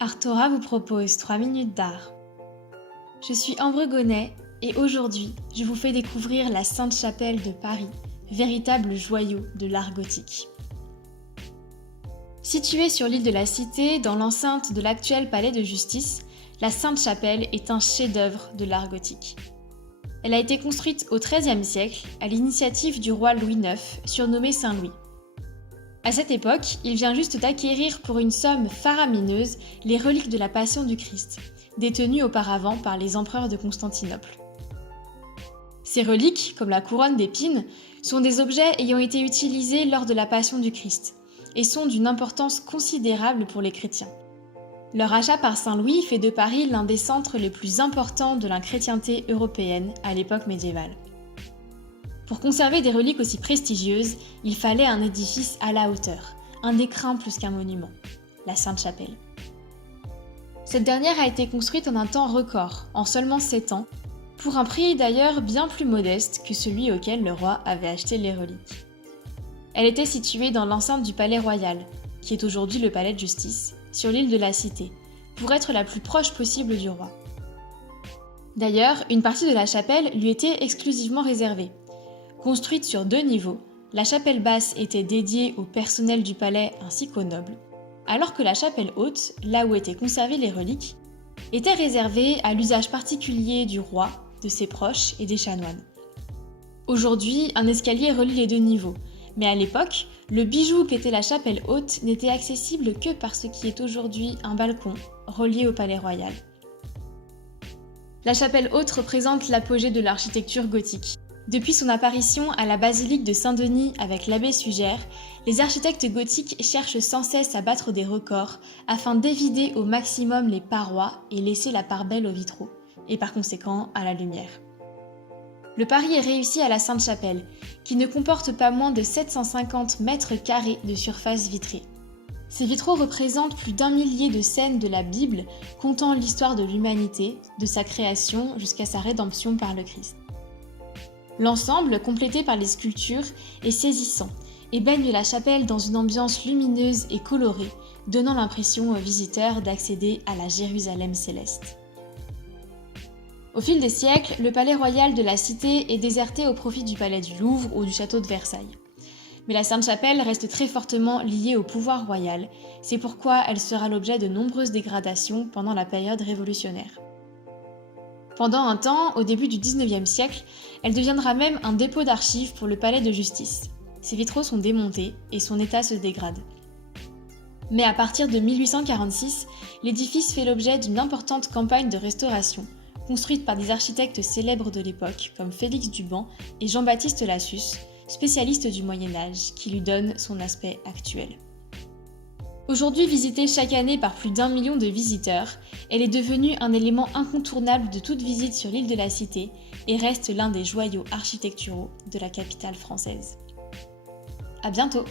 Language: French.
Artora vous propose 3 minutes d'art. Je suis Ambre Gonnet et aujourd'hui, je vous fais découvrir la Sainte-Chapelle de Paris, véritable joyau de l'art gothique. Située sur l'île de la Cité, dans l'enceinte de l'actuel palais de justice, la Sainte-Chapelle est un chef-d'œuvre de l'art gothique. Elle a été construite au XIIIe siècle à l'initiative du roi Louis IX, surnommé Saint-Louis. À cette époque, il vient juste d'acquérir pour une somme faramineuse les reliques de la Passion du Christ, détenues auparavant par les empereurs de Constantinople. Ces reliques, comme la couronne d'épines, sont des objets ayant été utilisés lors de la Passion du Christ et sont d'une importance considérable pour les chrétiens. Leur achat par Saint-Louis fait de Paris l'un des centres les plus importants de la chrétienté européenne à l'époque médiévale. Pour conserver des reliques aussi prestigieuses, il fallait un édifice à la hauteur, un écrin plus qu'un monument, la Sainte-Chapelle. Cette dernière a été construite en un temps record, en seulement 7 ans, pour un prix d'ailleurs bien plus modeste que celui auquel le roi avait acheté les reliques. Elle était située dans l'enceinte du Palais Royal, qui est aujourd'hui le Palais de Justice, sur l'île de la Cité, pour être la plus proche possible du roi. D'ailleurs, une partie de la chapelle lui était exclusivement réservée. Construite sur 2 niveaux, la chapelle basse était dédiée au personnel du palais ainsi qu'aux nobles, alors que la chapelle haute, là où étaient conservées les reliques, était réservée à l'usage particulier du roi, de ses proches et des chanoines. Aujourd'hui, un escalier relie les 2 niveaux, mais à l'époque, le bijou qu'était la chapelle haute n'était accessible que par ce qui est aujourd'hui un balcon relié au palais royal. La chapelle haute représente l'apogée de l'architecture gothique. Depuis son apparition à la basilique de Saint-Denis avec l'abbé Suger, les architectes gothiques cherchent sans cesse à battre des records afin d'évider au maximum les parois et laisser la part belle aux vitraux, et par conséquent à la lumière. Le pari est réussi à la Sainte-Chapelle, qui ne comporte pas moins de 750 mètres carrés de surface vitrée. Ces vitraux représentent plus d'1 millier de scènes de la Bible, contant l'histoire de l'humanité, de sa création jusqu'à sa rédemption par le Christ. L'ensemble, complété par les sculptures, est saisissant et baigne la chapelle dans une ambiance lumineuse et colorée, donnant l'impression aux visiteurs d'accéder à la Jérusalem céleste. Au fil des siècles, le palais royal de la Cité est déserté au profit du palais du Louvre ou du château de Versailles. Mais la Sainte-Chapelle reste très fortement liée au pouvoir royal, c'est pourquoi elle sera l'objet de nombreuses dégradations pendant la période révolutionnaire. Pendant un temps, au début du XIXe siècle, elle deviendra même un dépôt d'archives pour le palais de justice. Ses vitraux sont démontés et son état se dégrade. Mais à partir de 1846, l'édifice fait l'objet d'une importante campagne de restauration, construite par des architectes célèbres de l'époque comme Félix Duban et Jean-Baptiste Lassus, spécialistes du Moyen-Âge, qui lui donnent son aspect actuel. Aujourd'hui visitée chaque année par plus d'1 million de visiteurs, elle est devenue un élément incontournable de toute visite sur l'île de la Cité et reste l'un des joyaux architecturaux de la capitale française. À bientôt!